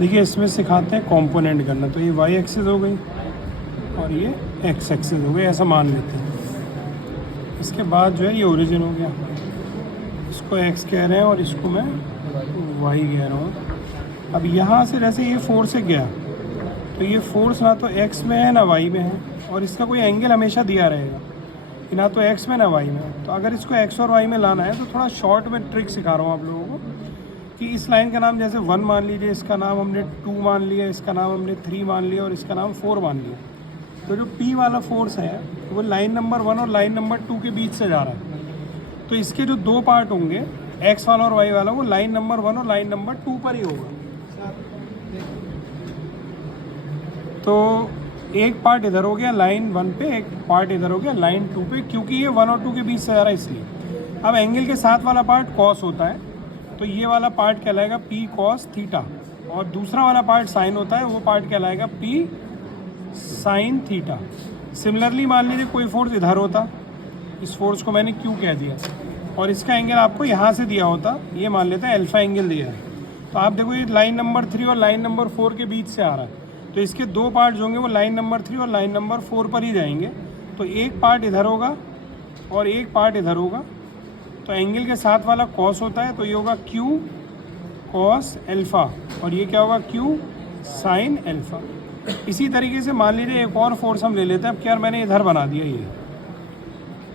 देखिए इसमें सिखाते हैं कंपोनेंट करना। तो ये वाई एक्सिस हो गई और ये एक्स एक्सिस हो गई, ऐसा मान लेते हैं। इसके बाद जो है ये ओरिजिन हो गया, इसको एक्स कह रहे हैं और इसको मैं वाई कह रहा हूँ। अब यहाँ से जैसे ये फोर्स से गया तो ये फोर्स ना तो एक्स में है ना वाई में है, और इसका कोई एंगल हमेशा दिया रहेगा कि ना तो एक्स में ना वाई में। तो अगर इसको एक्स और वाई में लाना है तो थोड़ा शॉर्ट में ट्रिक सिखा रहा हूँ आप लोगों को कि इस लाइन का नाम जैसे 1 मान लीजिए, इसका नाम हमने 2 मान लिया, इसका नाम हमने 3 मान लिया और इसका नाम 4 मान लिया। तो जो P वाला फोर्स है वो लाइन नंबर 1 और लाइन नंबर 2 के बीच से जा रहा है। तो इसके जो दो पार्ट होंगे एक्स वाला और वाई वाला, वो लाइन नंबर 1 और लाइन नंबर 2 पर ही होगा। तो एक पार्ट इधर हो गया लाइन 1 पे, एक पार्ट इधर हो गया लाइन 2 पे, क्योंकि ये 1 और 2 के बीच से जा रहा है इसलिए। अब एंगल के साथ वाला पार्ट कॉस होता है, तो ये वाला पार्ट कहलाएगा P cos थीटा, और दूसरा वाला पार्ट साइन होता है, वो पार्ट कहलाएगा P sin थीटा। सिमिलरली मान लीजिए कोई फोर्स इधर होता, इस फोर्स को मैंने Q कह दिया और इसका एंगल आपको यहाँ से दिया होता, ये मान लेते हैं अल्फा एंगल दिया है। तो आप देखो ये लाइन नंबर 3 और लाइन नंबर 4 के बीच से आ रहा है, तो इसके दो पार्ट होंगे वो लाइन नंबर 3 और लाइन नंबर 4 पर ही जाएंगे। तो एक पार्ट इधर होगा और एक पार्ट इधर होगा। तो एंगल के साथ वाला कॉस होता है, तो ये होगा Q cos अल्फा और ये क्या होगा Q sin अल्फा। इसी तरीके से मान लीजिए एक और फोर्स हम ले लेते हैं। अब क्या मैंने इधर बना दिया ये,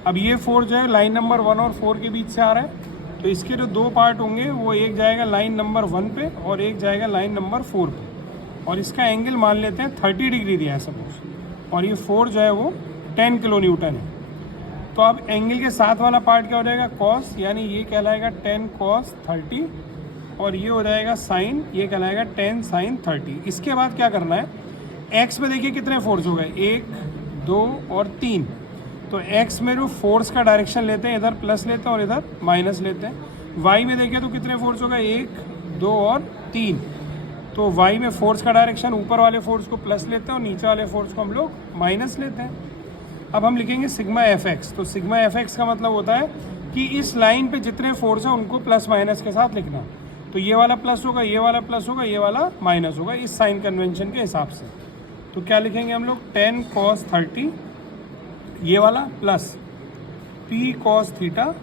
अब ये फोर्स जो है लाइन नंबर 1 और 4 के बीच से आ रहा है, तो इसके जो दो पार्ट होंगे वो एक जाएगा लाइन नंबर 1 पे और एक जाएगा लाइन नंबर 4 पे, और इसका एंगल मान लेते हैं 30 डिग्री दिया है सपोज, और ये फोर्स जो है वो 10 किलो न्यूटन है। तो अब एंगल के साथ वाला पार्ट क्या हो जाएगा कॉस, यानी ये कहलाएगा 10 cos 30, और ये हो जाएगा साइन, ये कहलाएगा 10 sin 30। इसके बाद क्या करना है, एक्स में देखिए कितने फोर्स हो गए, 1 2 और 3। तो एक्स में जो फोर्स का डायरेक्शन लेते हैं, इधर प्लस लेते हैं और इधर माइनस लेते हैं। वाई में देखिए तो कितने फोर्स हो गए, 1 2 और 3। तो वाई में फोर्स का डायरेक्शन ऊपर वाले फोर्स को प्लस लेते हैं और नीचे वाले फोर्स को हम लोग माइनस लेते हैं। अब हम लिखेंगे सिग्मा एफ एक्स। तो सिग्मा एफ एक्स का मतलब होता है कि इस लाइन पे जितने फोर्स हैं उनको प्लस माइनस के साथ लिखना। तो ये वाला प्लस होगा, ये वाला प्लस होगा, ये वाला माइनस होगा, इस साइन कन्वेंशन के हिसाब से। तो क्या लिखेंगे हम लोग, 10 cos 30, ये वाला प्लस P cos थीटा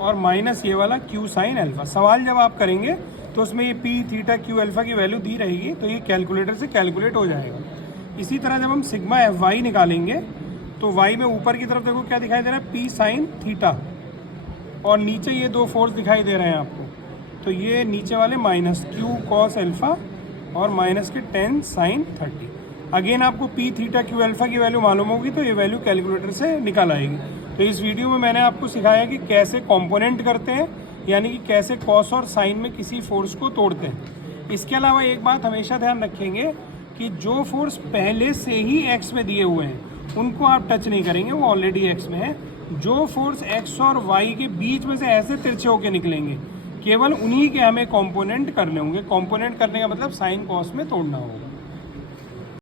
और माइनस ये वाला Q sin अल्फा। सवाल जब आप करेंगे तो उसमें ये P थीटा Q अल्फा की वैल्यू दी रहेगी, तो ये कैलकुलेटर से कैलकुलेट हो जाएगा। इसी तरह जब हम सिग्मा एफ वाई निकालेंगे तो वाई में ऊपर की तरफ देखो क्या दिखाई दे रहा है, P sin थीटा, और नीचे ये दो फोर्स दिखाई दे रहे हैं आपको, तो ये नीचे वाले माइनस Q cos अल्फा और माइनस के 10 sin 30। अगेन आपको P थीटा Q अल्फा की वैल्यू मालूम होगी तो ये वैल्यू कैलकुलेटर से निकल आएगी। तो इस वीडियो में मैंने आपको सिखाया कि कैसे कंपोनेंट करते हैं, यानी कि कैसे कॉस और साइन में किसी फोर्स को तोड़ते हैं। इसके अलावा एक बात हमेशा ध्यान रखेंगे कि जो फोर्स पहले से ही एक्स में दिए हुए हैं उनको आप टच नहीं करेंगे, वो ऑलरेडी एक्स में है। जो फोर्स एक्स और वाई के बीच में से ऐसे तिरछे होके निकलेंगे, केवल उन्हीं के हमें कंपोनेंट करने होंगे। कंपोनेंट करने का मतलब साइन कॉस में तोड़ना होगा।